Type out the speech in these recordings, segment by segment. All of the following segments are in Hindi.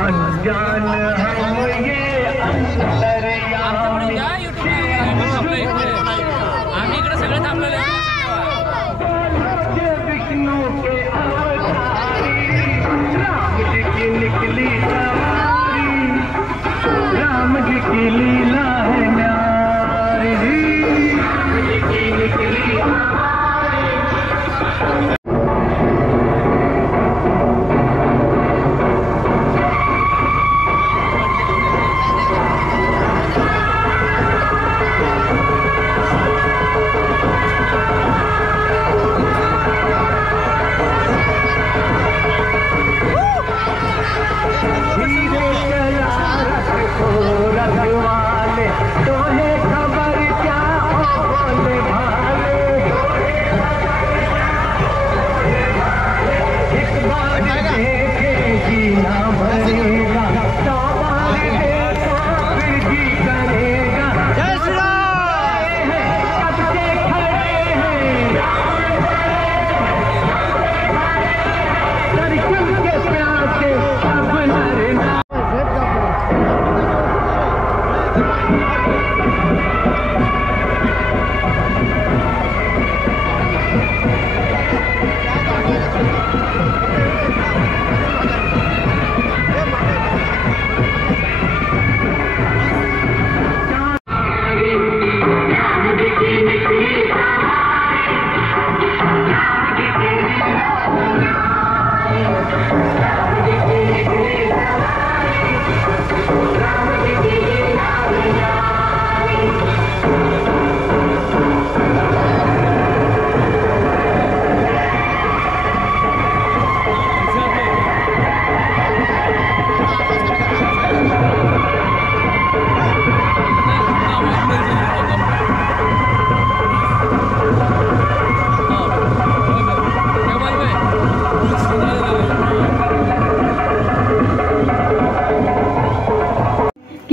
अनजान हम ये अंतर्यामी आम्ही इकडे सगळे थांबलेले विष्णु के अवतारी राम जी की निकली सवारी राम जी की लीला है न्यारी राम जी की निकली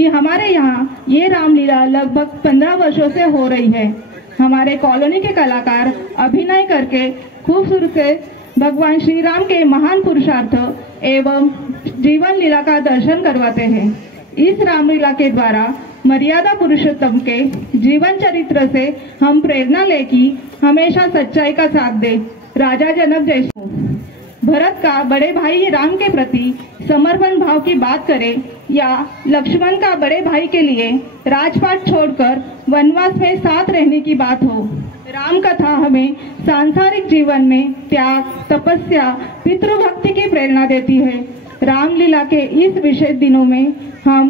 हमारे यहाँ ये रामलीला लगभग 15 वर्षों से हो रही है। हमारे कॉलोनी के कलाकार अभिनय करके खूबसूरत से भगवान श्री राम के महान पुरुषार्थ एवं जीवन लीला का दर्शन करवाते हैं। इस रामलीला के द्वारा मर्यादा पुरुषोत्तम के जीवन चरित्र से हम प्रेरणा ले कि हमेशा सच्चाई का साथ दे। राजा जनक जैसे भरत का बड़े भाई राम के प्रति समर्पण भाव की बात करें या लक्ष्मण का बड़े भाई के लिए राजपाट छोड़कर वनवास में साथ रहने की बात हो। राम कथा हमें सांसारिक जीवन में त्याग, तपस्या, पितृभक्ति की प्रेरणा देती है। रामलीला के इस विशेष दिनों में हम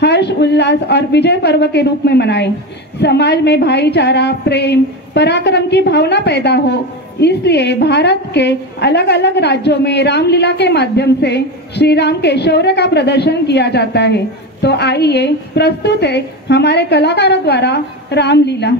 हर्ष, उल्लास और विजय पर्व के रूप में मनाएं। समाज में भाईचारा, प्रेम, पराक्रम की भावना पैदा हो, इसलिए भारत के अलग अलग राज्यों में रामलीला के माध्यम से श्री राम के शौर्य का प्रदर्शन किया जाता है। तो आइए प्रस्तुत है हमारे कलाकारों द्वारा रामलीला।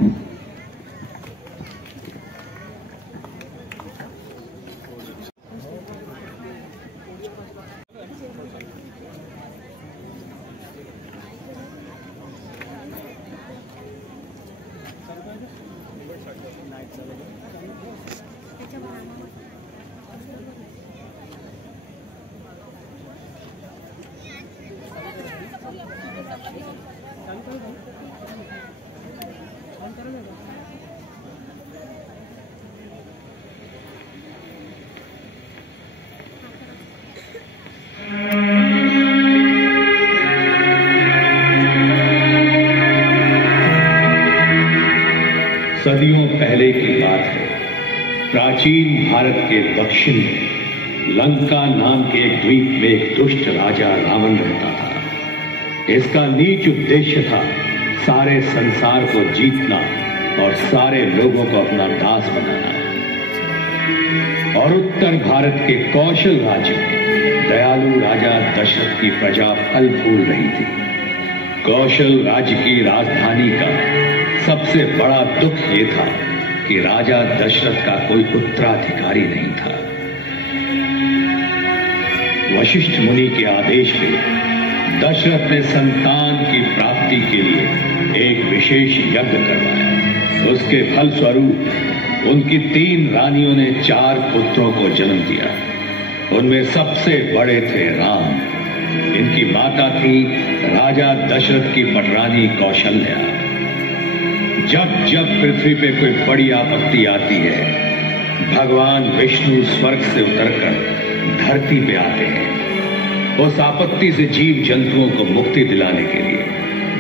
सदियों पहले की बात है। प्राचीन भारत के दक्षिण में लंका नाम के एक द्वीप में एक दुष्ट राजा रावण रहता था। इसका नीच उद्देश्य था सारे संसार को जीतना और सारे लोगों को अपना दास बनाना। और उत्तर भारत के कौशल राज्य में दयालु राजा दशरथ की प्रजा फल फूल रही थी। कौशल राज्य की राजधानी का सबसे बड़ा दुख ये था कि राजा दशरथ का कोई उत्तराधिकारी नहीं था। वशिष्ठ मुनि के आदेश पे दशरथ ने संतान की प्राप्ति के लिए एक विशेष यज्ञ करवाया। उसके फलस्वरूप उनकी 3 रानियों ने 4 पुत्रों को जन्म दिया। उनमें सबसे बड़े थे राम इनकी माता थी राजा दशरथ की पटरानी कौशल्या। जब जब पृथ्वी पे कोई बड़ी आपत्ति आती है, भगवान विष्णु स्वर्ग से उतरकर धरती पे आते हैं। उस आपत्ति से जीव जंतुओं को मुक्ति दिलाने के लिए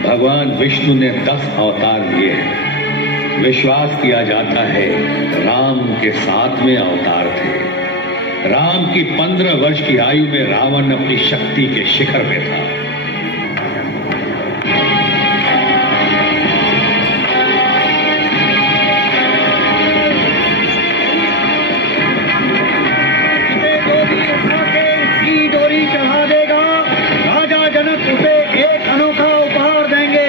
भगवान विष्णु ने 10 अवतार लिए हैं। विश्वास किया जाता है राम के 7वें अवतार थे। राम की 15 वर्ष की आयु में रावण अपनी शक्ति के शिखर पे था। डोरी चढ़ा देगा, राजा जनक उसे एक अनोखा उपहार देंगे।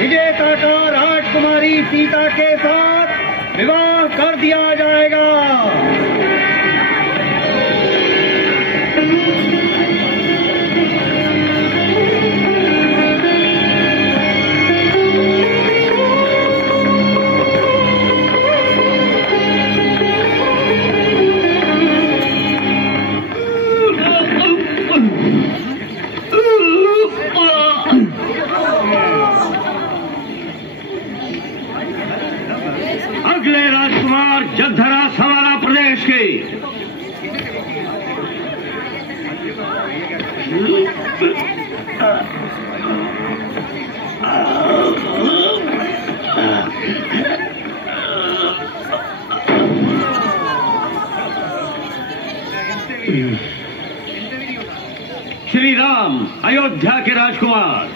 विजेता का राजकुमारी सीता के साथ विवाह कर दिया जाएगा। अगले राजकुमार जगधरा सवारा प्रदेश के। श्री राम अयोध्या के राजकुमार।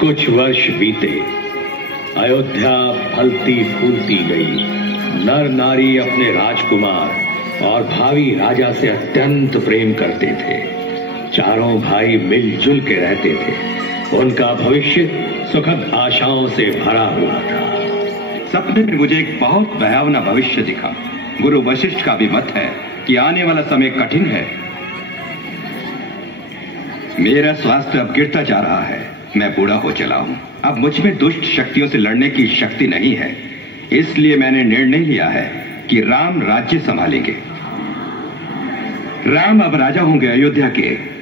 कुछ वर्ष बीते, अयोध्या फलती फूलती गई। नर नारी अपने राजकुमार और भावी राजा से अत्यंत प्रेम करते थे। चारों भाई मिलजुल के रहते थे। उनका भविष्य सुखद आशाओं से भरा हुआ था। सपने में मुझे एक बहुत भयावना भविष्य दिखा। गुरु वशिष्ठ का भी मत है कि आने वाला समय कठिन है। मेरा स्वास्थ्य अब गिरता जा रहा है। मैं बूढ़ा हो चला हूं। अब मुझ में दुष्ट शक्तियों से लड़ने की शक्ति नहीं है। इसलिए मैंने निर्णय लिया है कि राम राज्य संभालेंगे। राम अब राजा होंगे अयोध्या के।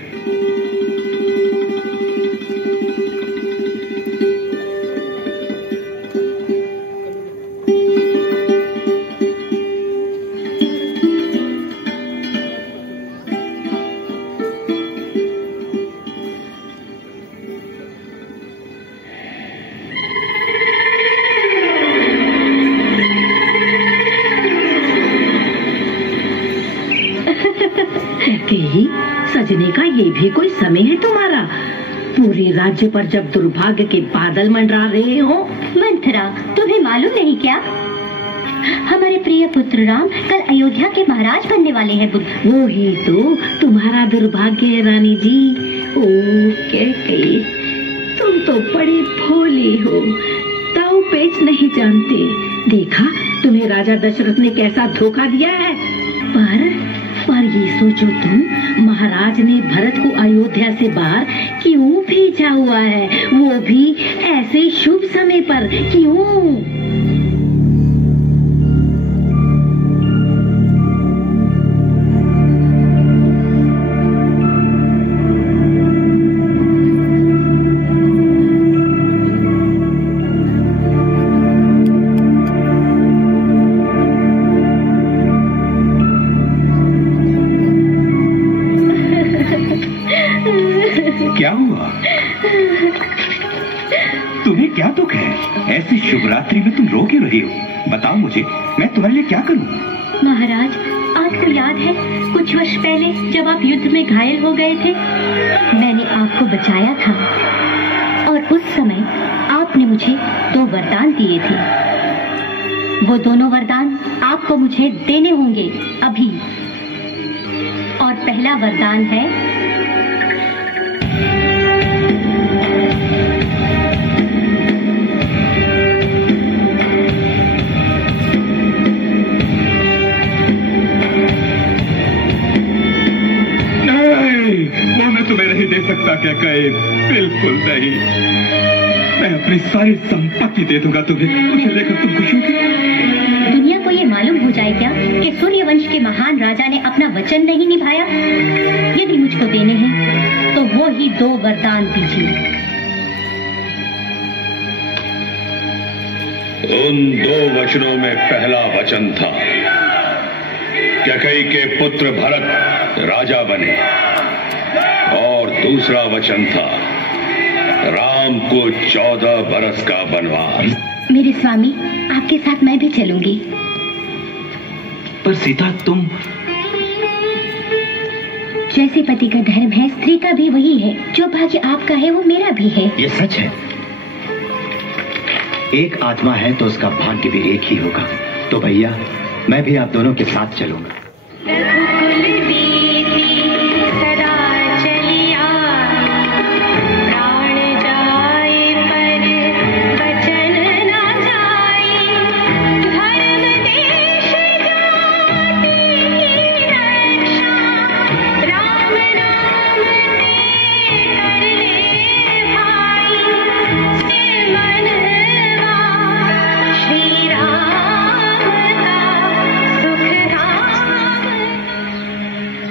सजने का ये भी कोई समय है तुम्हारा? पूरे राज्य पर जब दुर्भाग्य के बादल मंडरा रहे हो। मंथरा, तुम्हें मालूम नहीं क्या? हमारे प्रिय पुत्र राम कल अयोध्या के महाराज बनने वाले हैं। वो ही तो तुम्हारा दुर्भाग्य है रानी जी। ओ कैकेयी, तुम तो बड़ी भोली हो, ताऊ पेच नहीं जानते। देखा तुम्हें राजा दशरथ ने कैसा धोखा दिया है। पर ये सोचो तुम, महाराज ने भरत को अयोध्या से बाहर क्यों भेजा हुआ है, वो भी ऐसे शुभ समय पर? क्यों? क्या हुआ? तुम्हें क्या दुख है? ऐसी शुभ रात्रि में तुम रो क्यों रही हो? बताओ मुझे, मैं तुम्हारे लिए क्या करूं? महाराज, आपको याद है कुछ वर्ष पहले जब आप युद्ध में घायल हो गए थे, मैंने आपको बचाया था और उस समय आपने मुझे 2 वरदान दिए थे। वो दोनों वरदान आपको मुझे देने होंगे अभी। और पहला वरदान है तुम्हें नहीं दे सकता क्या कहे? बिल्कुल नहीं। मैं अपनी सारी संपत्ति दे दूंगा तुम्हें, मुझे लेकर तुम खुश होगी। दुनिया को ये मालूम हो जाए क्या कि सूर्यवंश के महान राजा ने अपना वचन नहीं निभाया? यदि मुझको देने हैं तो वो ही 2 वरदान दीजिए। उन 2 वचनों में पहला वचन था कैकेयी के पुत्र भरत राजा बने, और दूसरा वचन था राम को 14 बरस का वनवास। मेरे स्वामी, आपके साथ मैं भी चलूंगी। पर सीता, तुम जैसे पति का धर्म है, स्त्री का भी वही है। जो भाग्य आपका है वो मेरा भी है। ये सच है। एक आत्मा है तो उसका भाग्य भी एक ही होगा। तो भैया, मैं भी आप दोनों के साथ चलूंगा।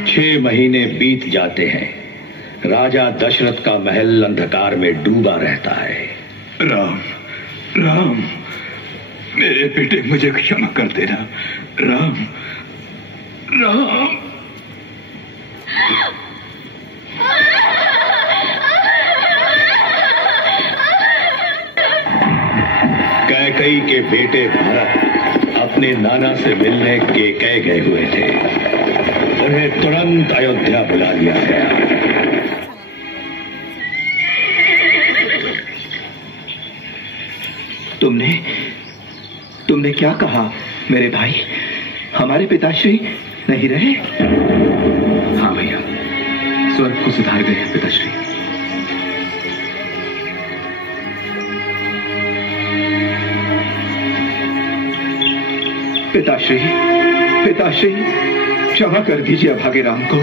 छह महीने बीत जाते हैं। राजा दशरथ का महल अंधकार में डूबा रहता है। राम, राम, मेरे बेटे, मुझे क्षमा कर देना। राम, राम। कैकेयी के बेटे भरत अपने नाना से मिलने कैकेयी गए हुए थे। उन्हें तुरंत अयोध्या बुला लिया गया। तुमने क्या कहा मेरे भाई? हमारे पिताश्री नहीं रहे? हाँ भैया, स्वर्ग को सुधार गए हैं पिताश्री। पिताश्री, पिताश्री, क्षमा कर दीजिए अभागे राम को,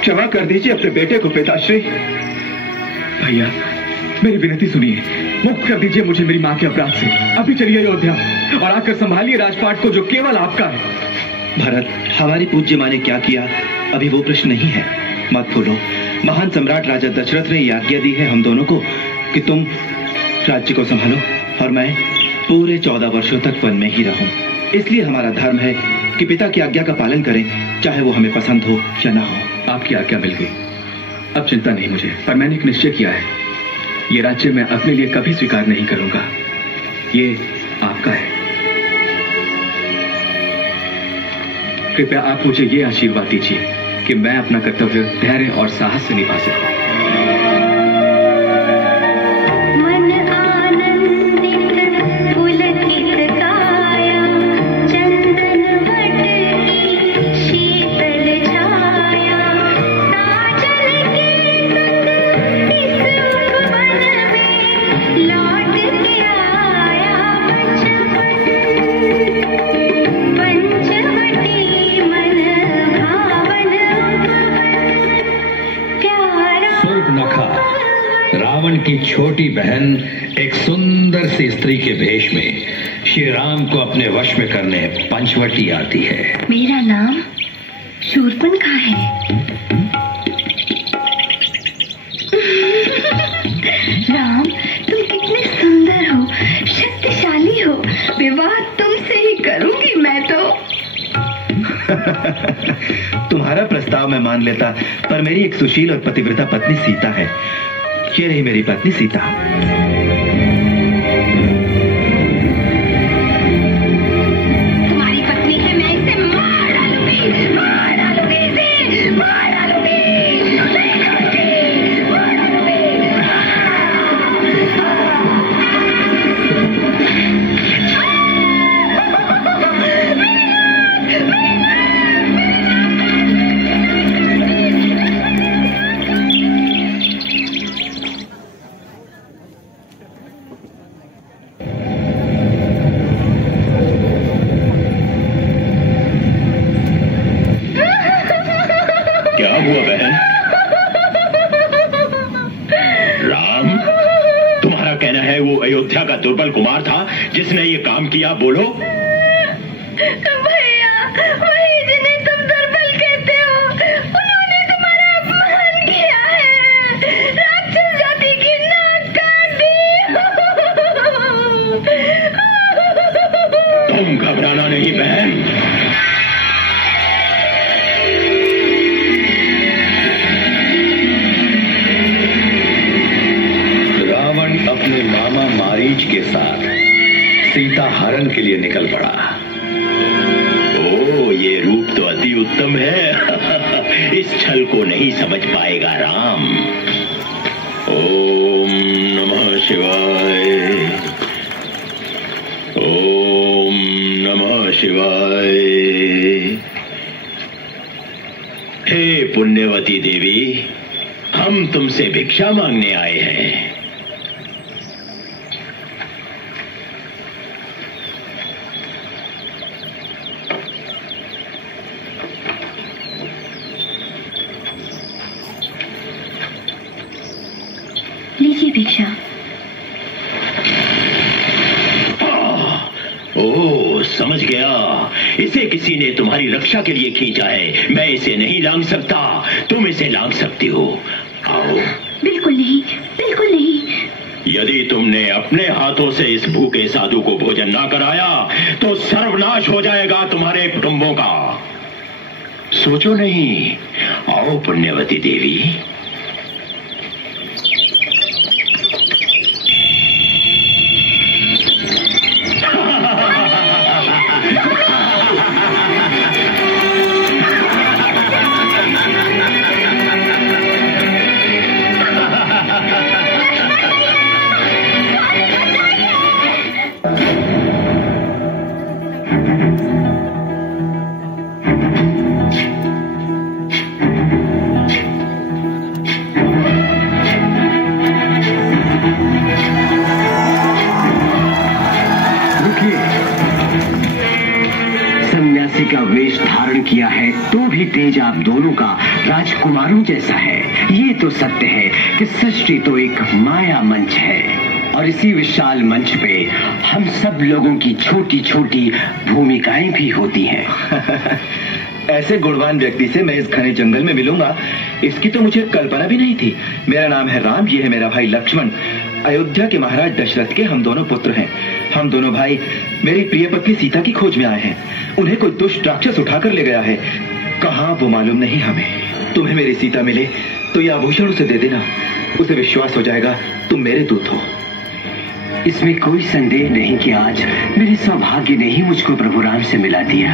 क्षमा कर दीजिए अपने बेटे को पिताश्री। भैया, मेरी विनती सुनिए, मुक्त कर दीजिए मुझे मेरी मां के अपराध से। अभी चलिए अयोध्या और आकर संभालिए राजपाट को जो केवल आपका है। भरत, हमारी पूज्य मां ने क्या किया अभी वो प्रश्न नहीं है, मत भूलो। महान सम्राट राजा दशरथ ने आज्ञा दी है हम दोनों को कि तुम राज्य को संभालो और मैं पूरे 14 वर्षों तक वन में ही रहूं। इसलिए हमारा धर्म है कि पिता की आज्ञा का पालन करें, चाहे वो हमें पसंद हो या ना हो। आपकी आज्ञा मिल गई, अब चिंता नहीं मुझे। पर मैंने एक निश्चय किया है, ये राज्य मैं अपने लिए कभी स्वीकार नहीं करूंगा। ये आपका है। कृपया आप मुझे ये आशीर्वाद दीजिए कि मैं अपना कर्तव्य धैर्य और साहस से निभा सकूं। रावण की छोटी बहन एक सुंदर सी स्त्री के भेष में श्री राम को अपने वश में करने पंचवटी आती है। मेरा नाम शूर्पणखा है। राम, तुम कितने सुंदर हो, शक्तिशाली हो। विवाह तुमसे ही करूंगी मैं तो। तुम्हारा तेरा प्रस्ताव मैं मान लेता, पर मेरी एक सुशील और पतिव्रता पत्नी सीता है। ये रही मेरी पत्नी सीता। तुम्हारी पत्नी है, मैं इसे मार डालूंगी, मार डालूंगी इसे, मार डालूंगी, नहीं छोड़ूंगी, मार डालूंगी। क्या हुआ बहन? राम, तुम्हारा कहना है वो अयोध्या का दुर्बल कुमार था जिसने ये काम किया? बोलो। भैया, वही जिन्हें तुम दुर्बल कहते हो, उन्होंने तुम्हारा अपमान किया है, राक्षस जाति की नाक काट दी। तुम घबराना नहीं बहन। अपने मामा मारीच के साथ सीता हरण के लिए निकल पड़ा। ओ, ये रूप तो अति उत्तम है। इस छल को नहीं समझ पाएगा राम। ओम नमः शिवाय, ओम नमः शिवाय। हे पुण्यवती देवी, हम तुमसे भिक्षा मांगने आए हैं। लीजिए भिक्षा। ओह, समझ गया। इसे किसी ने तुम्हारी रक्षा के लिए खींचा है। मैं इसे नहीं लांग सकता, तुम इसे लांग सकती हो। आओ। बिल्कुल नहीं, बिल्कुल नहीं। यदि तुमने अपने हाथों से इस भूखे साधु को भोजन ना कराया तो सर्वनाश हो जाएगा तुम्हारे कुटुंबों का। सोचो नहीं। आओ पुण्यवती देवी। का वेश धारण किया है तो भी तेज आप दोनों का राजकुमारों जैसा है। ये तो सत्य है कि सृष्टि तो एक माया मंच है और इसी विशाल मंच पे हम सब लोगों की छोटी छोटी भूमिकाएं भी होती हैं। ऐसे गुणवान व्यक्ति से मैं इस घने जंगल में मिलूंगा, इसकी तो मुझे कल्पना भी नहीं थी। मेरा नाम है राम, ये है मेरा भाई लक्ष्मण। अयोध्या के महाराज दशरथ के हम दोनों पुत्र हैं। हम दोनों भाई मेरी प्रिय पत्नी सीता की खोज में आए हैं। उन्हें कोई दुष्ट राक्षस उठाकर ले गया है, कहाँ वो मालूम नहीं हमें। तुम्हें मेरी सीता मिले तो यह आभूषण उसे दे देना, उसे विश्वास हो जाएगा तुम मेरे दूत हो। इसमें कोई संदेह नहीं कि आज मेरे सौभाग्य ने ही मुझको प्रभु राम से मिला दिया।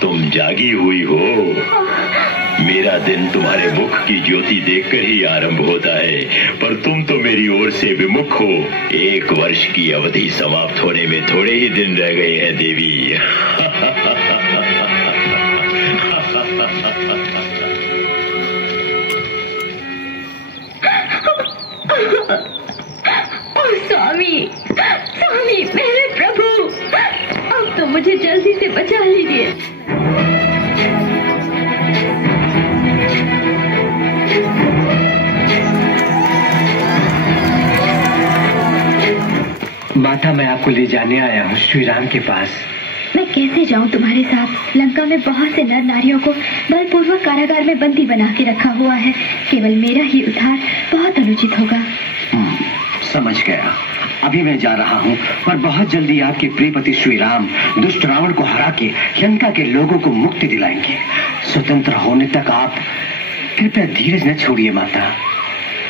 तुम जागी हुई हो। मेरा दिन तुम्हारे मुख की ज्योति देखकर ही आरंभ होता है, पर तुम तो मेरी ओर से विमुख हो। 1 वर्ष की अवधि समाप्त होने में थोड़े ही दिन रह गए हैं देवी। स्वामी, स्वामी, मेरे प्रभु, अब तो मुझे जल्दी से बचा लीजिए। माता, मैं आपको ले जाने आया हूँ श्री राम के पास। मैं कैसे जाऊँ तुम्हारे साथ? लंका में बहुत से नर नारियों को बलपूर्वक कारागार में बंदी बना के रखा हुआ है। केवल मेरा ही उद्धार बहुत अनुचित होगा। समझ गया। अभी मैं जा रहा हूँ, पर बहुत जल्दी आपके प्रिय पति श्री राम दुष्ट रावण को हरा के लंका के लोगों को मुक्ति दिलाएंगे। स्वतंत्र होने तक आप कृपया धीरज न छोड़िए माता।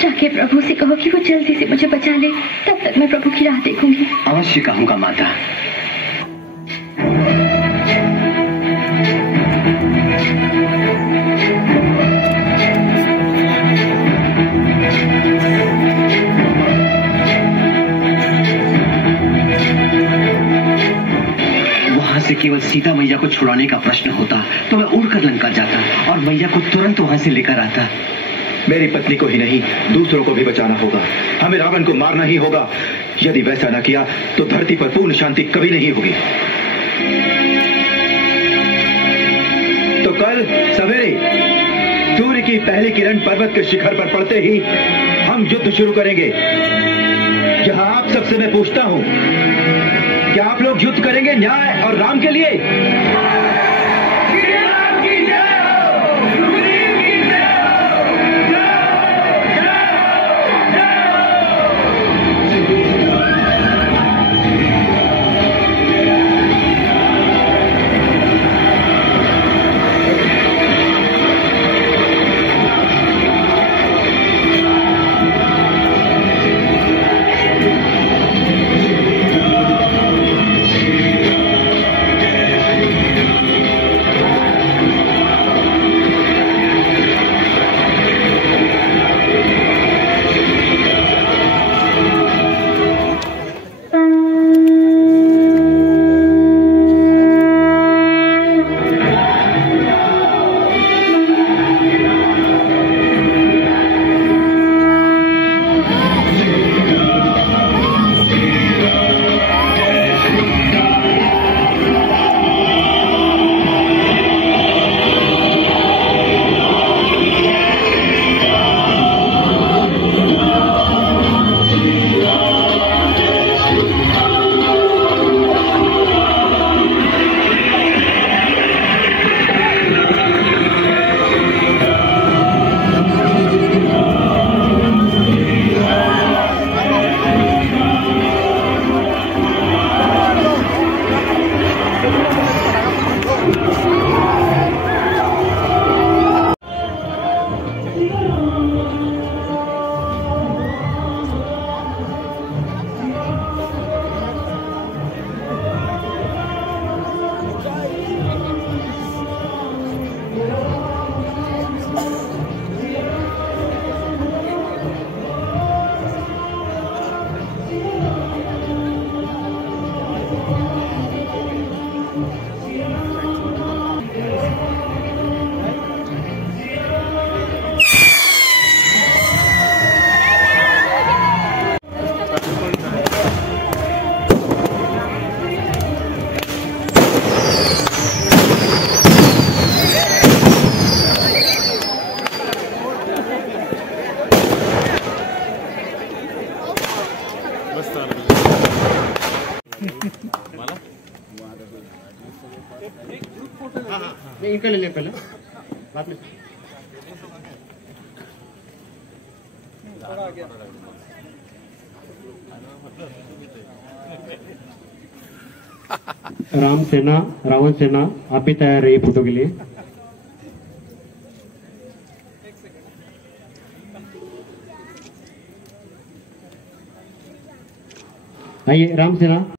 जाके प्रभु से कहो कि वो जल्दी से मुझे बचा ले, तब तक मैं प्रभु की राह देखूंगी। अवश्य कहूंगा माता। वहां से केवल सीता मैया को छुड़ाने का प्रश्न होता तो मैं उड़कर लंका जाता और मैया को तुरंत वहां से लेकर आता। मेरी पत्नी को ही नहीं, दूसरों को भी बचाना होगा। हमें रावण को मारना ही होगा। यदि वैसा न किया तो धरती पर पूर्ण शांति कभी नहीं होगी। तो कल सवेरे सूर्य की पहली किरण पर्वत के शिखर पर पड़ते ही हम युद्ध शुरू करेंगे। जहां आप सबसे मैं पूछता हूं, क्या आप लोग युद्ध करेंगे न्याय और राम के लिए? इनका ले लें पहले, बाद में। राम सेना, रावण सेना, आप भी तैयार रहिए फोटो के लिए। आइए राम सेना।